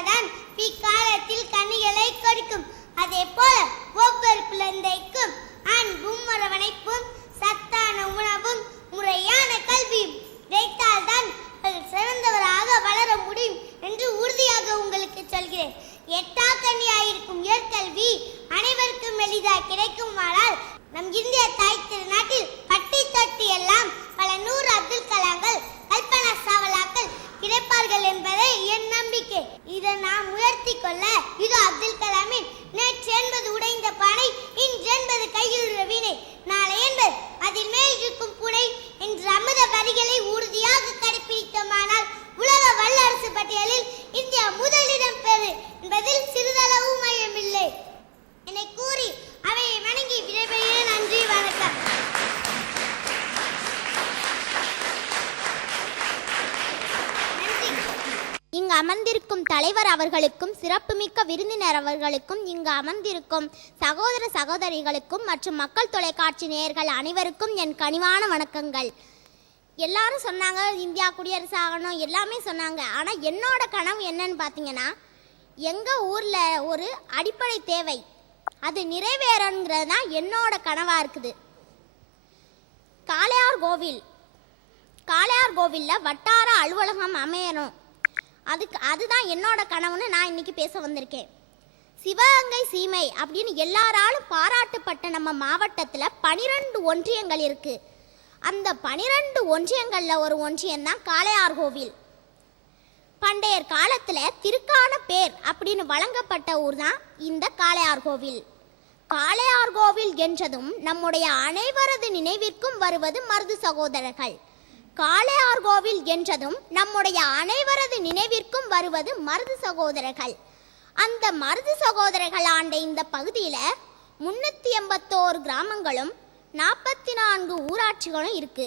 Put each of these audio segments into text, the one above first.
விதைத்தால்தான் பிற்காலத்தில் கனிகளை கொடுக்கும். அதே போல ஒவ்வொரு குழந்தைக்கும் அன்பும் அரவணைப்பும் சத்தான உணவும் முறையான கல்வியும் கிடைத்தால்தான் சிறந்தவராக வளர முடியும் என்று உறுதியாக உங்களுக்கு சொல்கிறேன். எட்டாக்கண்ணியாயிருக்கும் உயர்கல்வி அனைவருக்கும் எளிதாக கிடைக்குமானால் நம் இந்திய தாய் திருநாட்டில் பட்டி தொட்டி எல்லாம் பல 100 அப்துல் கலாம்கள், கல்பனா சாவ்லாக்கள் கிடைப்பார்கள் என்பதை என் நம்பிக்கை. இதை நாம் உயர்த்தி கொள்ள இது அப்துல் கலாமின் நேற்று என்பது உடைந்த பானை, இன்று என்பது கையில் உள்ள வீணை, நாளை என்பது அதில் மேல் இருக்கும் புனை என்ற அமுத வரிகளை உறுதியாக கடைபிடித்தோமானால் உலக வல்லரசு பட்டியலில் இந்தியா முதலிடம் பெறு என்பதில் சிறிதளவு மையமில்லை. என்னை கூறி அவையை வணங்கி விடைபெறுகிறேன். நன்றி, வணக்கம். இங்கு அமர்ந்திருக்கும் தலைவர் அவர்களுக்கும், சிறப்புமிக்க விருந்தினர் அவர்களுக்கும், இங்கு அமர்ந்திருக்கும் சகோதர சகோதரிகளுக்கும் மற்றும் மக்கள் தொலைக்காட்சி நேயர்கள் அனைவருக்கும் என் கனிவான வணக்கங்கள். எல்லாரும் சொன்னாங்க இந்தியா குடியரசு ஆகணும், எல்லாமே சொன்னாங்க. ஆனால் என்னோட கனவு என்னன்னு பார்த்தீங்கன்னா, எங்கள் ஊரில் ஒரு அடிப்படை தேவை அது நிறைவேறங்கிறது தான் என்னோட கனவாக இருக்குது. காளையார் கோவிலில் வட்டார அலுவலகம் அமையணும், அதுதான் என்னோட கனவுன்னு நான் இன்னைக்கு பேச வந்திருக்கேன். சிவகங்கை சீமை அப்படின்னு எல்லாராலும் பாராட்டப்பட்ட நம்ம மாவட்டத்தில் 12 ஒன்றியங்கள் இருக்கு. அந்த 12 ஒன்றியங்களில் ஒரு ஒன்றியம் தான் காளையார் கோவில். பண்டைய காலத்தில் திருக்கான பேர் அப்படின்னு வழங்கப்பட்ட ஊர் தான் இந்த காளையார் கோவில். காளையார் கோவில் என்றதும் நம்முடைய அனைவரது நினைவிற்கும் வருவது மருது சகோதரர்கள். காளையார் கோவில் என்றதும் நம்முடைய அனைவரது நினைவிற்கும் வருவது மருது சகோதரர்கள். அந்த மருது சகோதரர்கள் ஆண்ட இந்த பகுதியில் 381 கிராமங்களும் 44 ஊராட்சிகளும் இருக்கு.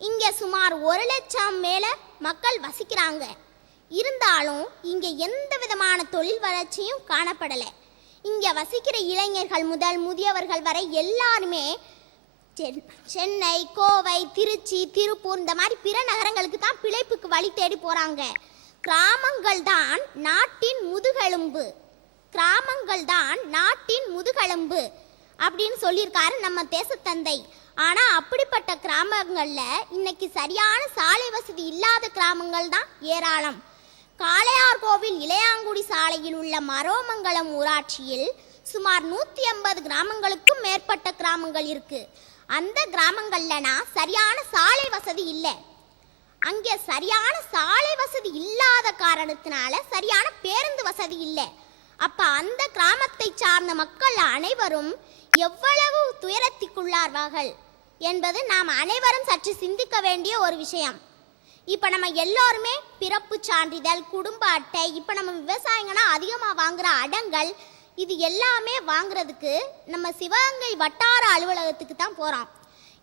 இங்கே சுமார் 1 லட்சம் மேல மக்கள் வசிக்கிறாங்க. இருந்தாலும் இங்கே எந்த விதமான தொழில் வளர்ச்சியும் காணப்படலை. இங்கே வசிக்கிற இளைஞர்கள் முதல் முதியவர்கள் வரை எல்லாருமே சென்னை, கோவை, திருச்சி, திருப்பூர் இந்த மாதிரி பிற நகரங்களுக்கு தான் பிழைப்புக்கு வழி தேடி போறாங்க. கிராமங்கள் தான் நாட்டின் முதுகெலும்பு அப்படின்னு சொல்லியிருக்காரு நம்ம தேசத்தந்தை. ஆனா அப்படிப்பட்ட கிராமங்கள்ல இன்னைக்கு சரியான சாலை வசதி இல்லாத கிராமங்கள் தான் ஏராளம். காளையார் கோவில் இளையாங்குடி சாலையில் உள்ள மரோமங்கலம் ஊராட்சியில் சுமார் 180 கிராமங்களுக்கும் மேற்பட்ட கிராமங்கள் இருக்கு. அந்த கிராமங்கள்லனா சரியான சாலை வசதி இல்லை. அங்கே சரியான சாலை வசதி இல்லாத காரணத்தினால சரியான பேருந்து வசதி இல்லை. அப்ப அந்த கிராமத்தை சார்ந்த மக்கள் அனைவரும் எவ்வளவு துயரத்திற்குள்ளார்கள் என்பது நாம் அனைவரும் சற்று சிந்திக்க வேண்டிய ஒரு விஷயம். இப்போ நம்ம எல்லோருமே பிறப்பு சான்றிதழ், குடும்ப அட்டை, இப்போ நம்ம விவசாயிங்கன்னா அதிகமாக வாங்குற அடங்கல், இது எல்லாமே வாங்குறதுக்கு நம்ம சிவகங்கை வட்டார அலுவலகத்துக்கு தான் போகிறோம்.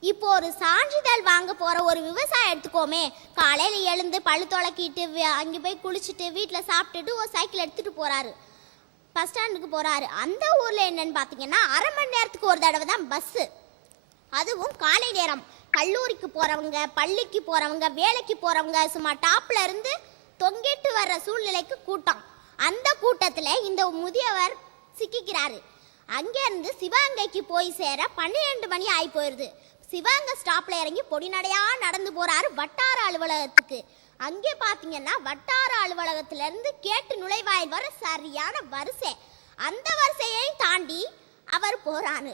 இப்போ ஒரு சான்றிதழ் வாங்க போகிற ஒரு விவசாயம் எடுத்துக்கோமே, காலையில் எழுந்து பழு துளக்கிட்டு அங்கே போய் குளிச்சுட்டு வீட்டில் சாப்பிட்டுட்டு ஒரு சைக்கிள் எடுத்துகிட்டு போகிறாரு, பஸ் ஸ்டாண்டுக்கு போகிறாரு. அந்த ஊரில் என்னன்னு பார்த்தீங்கன்னா 1/2 மணி நேரத்துக்கு ஒரு தடவை தான் பஸ்ஸு, அதுவும் காலை நேரம். கல்லூரிக்கு போகிறவங்க, பள்ளிக்கு போகிறவங்க, வேலைக்கு போகிறவங்க சும்மா டாப்பில் இருந்து தொங்கிட்டு வர்ற சூழ்நிலைக்கு கூட்டம். அந்த கூட்டத்தில் இந்த முதியவர் சிக்கிக்கிறாரு. அங்கேருந்து சிவகங்கைக்கு போய் சேர 12 மணி ஆகி போயிடுது. சிவகங்கை ஸ்டாப்பில் இறங்கி பொடிநடையாக நடந்து போகிறாரு வட்டார அலுவலகத்துக்கு. அங்கே பார்த்தீங்கன்னா வட்டார அலுவலகத்திலேருந்து கேட்டு நுழைவாயில் வர சரியான வரிசை. அந்த வரிசையை தாண்டி அவர் போகிறாரு.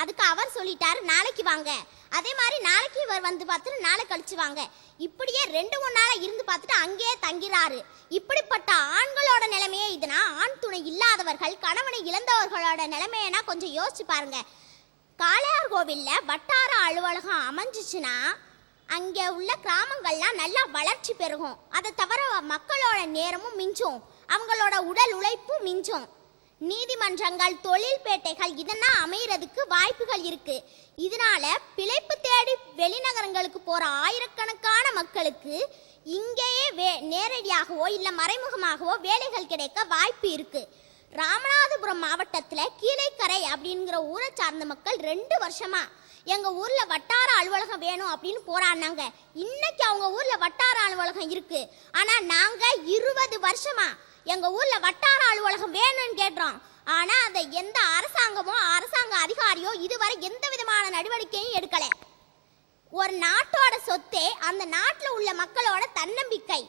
அதுக்கு அவர் சொல்லிட்டாரு நாளைக்கு வாங்க. அதே மாதிரி நாளைக்கு இவர் வந்து பார்த்துட்டு நாளை கழிச்சு வாங்க. இப்படியே 2-3 நாளா இருந்து பார்த்துட்டு அங்கேயே தங்கிறாரு. இப்படிப்பட்ட ஆண்களோட நிலைமையே இதுனா ஆண் துணை இல்லாதவர்கள், கணவனை இழந்தவர்களோட நிலைமையனா கொஞ்சம் யோசிச்சு பாருங்க. காளையார் கோவில்ல வட்டார அலுவலகம் அமைஞ்சிச்சுன்னா அங்கே உள்ள கிராமங்கள்லாம் நல்லா வளர்ச்சி பெருகும். அதை தவிர மக்களோட நேரமும் மிஞ்சும், அவங்களோட உடல் உழைப்பும் மிஞ்சும். நீதிமன்றங்கள், தொழில்பேட்டைகள் இதெல்லாம் அமைகிறதுக்கு வாய்ப்புகள் இருக்கு. இதனால பிழைப்பு தேடி வெளிநகரங்களுக்கு போற ஆயிரக்கணக்கான மக்களுக்கு இங்கேயே நேரடியாகவோ இல்லை மறைமுகமாகவோ வேலைகள் கிடைக்க வாய்ப்பு இருக்கு. ராமநாதபுரம் மாவட்டத்தில் கீழைக்கரை அப்படிங்கிற ஊரை சார்ந்த மக்கள் 2 வருஷமா எங்க ஊர்ல வட்டார அலுவலகம் வேணும் அப்படின்னு போராடினாங்க. இன்னைக்கு அவங்க ஊர்ல வட்டார அலுவலகம் இருக்கு. ஆனா நாங்க 20 வருஷமா எங்க ஊர்ல வட்டார அலுவலகம் வேணும்னு கேட்டோம். ஆனா அதை எந்த அரசாங்கமோ அரசாங்க அதிகாரியோ இதுவரை எந்த விதமான நடவடிக்கையும் எடுக்கல. ஒரு நாட்டோட சொத்தே அந்த நாட்டில் உள்ள மக்களோட தன்னம்பிக்கை.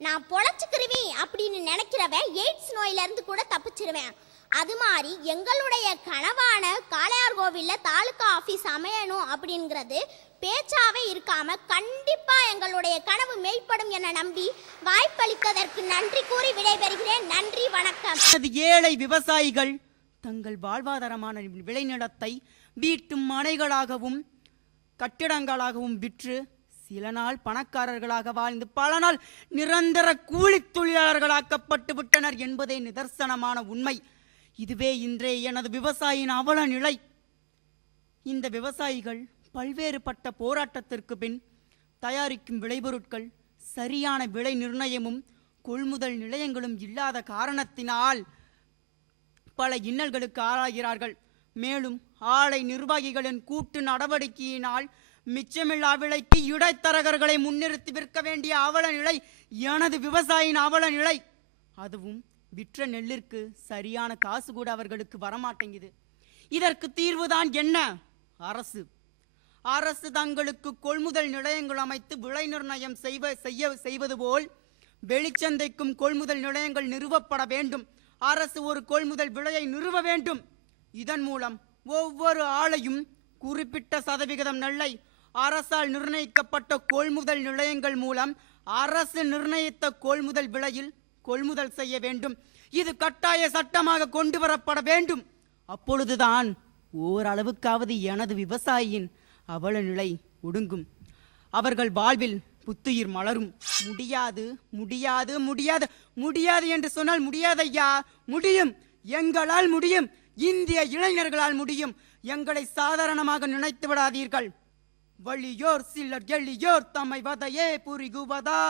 நான் பொழைச்சுக்கிருவேன் அப்படின்னு நினைக்கிறவன் எய்ட்ஸ் நோயில இருந்து கூட தப்பிச்சிருவேன். அது மாதிரி எங்களுடைய கனவான காளையார் கோவில்ல தாலுகா ஆபீஸ் அமையணும் அப்படிங்கிறது பேச்சாவே இருக்காம கண்டிப்பா எங்களுடைய கனவு மெய்ப்படும் என நம்பி வாய்ப்பளித்ததற்கு நன்றி கூறி விடைபெறுகிறேன். நன்றி, வணக்கம். ஏழை விவசாயிகள் தங்கள் வாழ்வாதாரமான விளைநிலத்தை வீட்டு மனைகளாகவும் கட்டிடங்களாகவும் விற்று சில நாள் பணக்காரர்களாக வாழ்ந்து பல நாள் நிரந்தர கூலி தொழிலாளர்களாக்கப்பட்டு விட்டனர் என்பதே நிதர்சனமான உண்மை. இதுவே இன்றைய எனது விவசாயியின் அவல நிலை. இந்த விவசாயிகள் பல்வேறுபட்ட போராட்டத்திற்கு பின் தயாரிக்கும் விளைபொருட்கள் சரியான விலை நிர்ணயமும் கொள்முதல் நிலையங்களும் இல்லாத காரணத்தினால் பல இன்னல்களுக்கு ஆளாகிறார்கள். மேலும் ஆலை நிர்வாகிகளின் கூட்டு நடவடிக்கையினால் மிச்சமில்லா விலைக்கு இடைத்தரகர்களை முன்னிறுத்தி விற்க வேண்டிய அவல நிலை எனது விவசாயியின் அவல நிலை. அதுவும் விற்ற நெல்லிற்கு சரியான காசு கூட அவர்களுக்கு வரமாட்டேங்குது. இதற்கு தீர்வுதான் என்ன? அரசு தங்களுக்கு கொள்முதல் நிலையங்கள் அமைத்து விலை நிர்ணயம் செய்வது போல் வெளிச்சந்தைக்கும் கொள்முதல் நிலையங்கள் நிறுவப்பட வேண்டும். அரசு ஒரு கொள்முதல் விலையை நிறுவ வேண்டும். இதன் மூலம் ஒவ்வொரு ஆலையும் குறிப்பிட்ட சதவிகிதம் நெல்லை அரசால் நிர்ணயிக்கப்பட்ட கொள்முதல் நிலையங்கள் மூலம் அரசு நிர்ணயித்த கொள்முதல் விலையில் கொள்முதல் செய்ய வேண்டும். இது கட்டாய சட்டமாக கொண்டு வரப்பட வேண்டும். அப்பொழுதுதான் ஓரளவுக்காவது எனது விவசாயியின் அவல நிலை ஒடுங்கும். அவர்கள் வாழ்வில் புத்துயிர் மலரும். முடியாது முடியாது முடியாது முடியாது என்று சொன்னால் முடியாதையா, முடியும், எங்களால் முடியும், இந்திய இளைஞர்களால் முடியும். எங்களை சாதாரணமாக நினைத்து விடாதீர்கள். வழியோர் சிலர் எளியோர் தம்மை வதையே புரிகுவதா,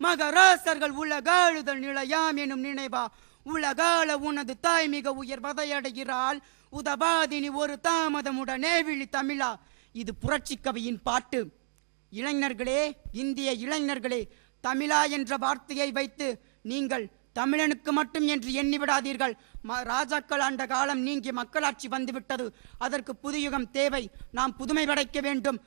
மகராசர்கள் உலகாளுதல் நிலையாம் எனும் நினைவா, உலகால உனது தாய் மிக உயர் வதையடைகிறாள், உதவாதினி ஒரு தாமதமுடனே விழி தமிழா. இது புரட்சி கவியின் பாட்டு. இளைஞர்களே, இந்திய இளைஞர்களே, தமிழா என்ற வார்த்தையை வைத்து நீங்கள் தமிழனுக்கு மட்டும் என்று எண்ணிவிடாதீர்கள். ராஜாக்கள் ஆண்ட காலம் நீங்கி மக்களாட்சி வந்துவிட்டது. அதற்கு புதுயுகம் தேவை. நாம் புதுமை படைக்க வேண்டும்.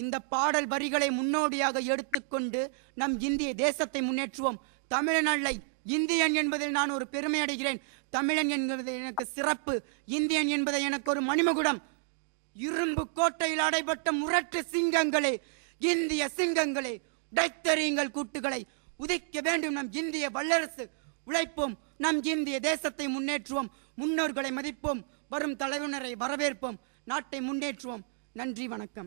இந்த பாடல் வரிகளை முன்னோடியாக எடுத்துக்கொண்டு நம் இந்திய தேசத்தை முன்னேற்றுவோம். தமிழன் அல்லை, இந்தியன் என்பதில் நான் ஒரு பெருமை அடைகிறேன். தமிழன் என்பது எனக்கு சிறப்பு, இந்தியன் என்பதை எனக்கு ஒரு மணிமகுடம். இரும்பு கோட்டையில் அடைபட்ட முரட்டு சிங்கங்களே, இந்திய சிங்கங்களே, உடைத்தெறியுங்கள் கூட்டுகளை. உதிக்க வேண்டும் நம் இந்திய வல்லரசு. உழைப்போம், நம் இந்திய தேசத்தை முன்னேற்றுவோம். முன்னோர்களை மதிப்போம், வரும் தலைவனரை வரவேற்போம், நாட்டை முன்னேற்றுவோம். நன்றி, வணக்கம்.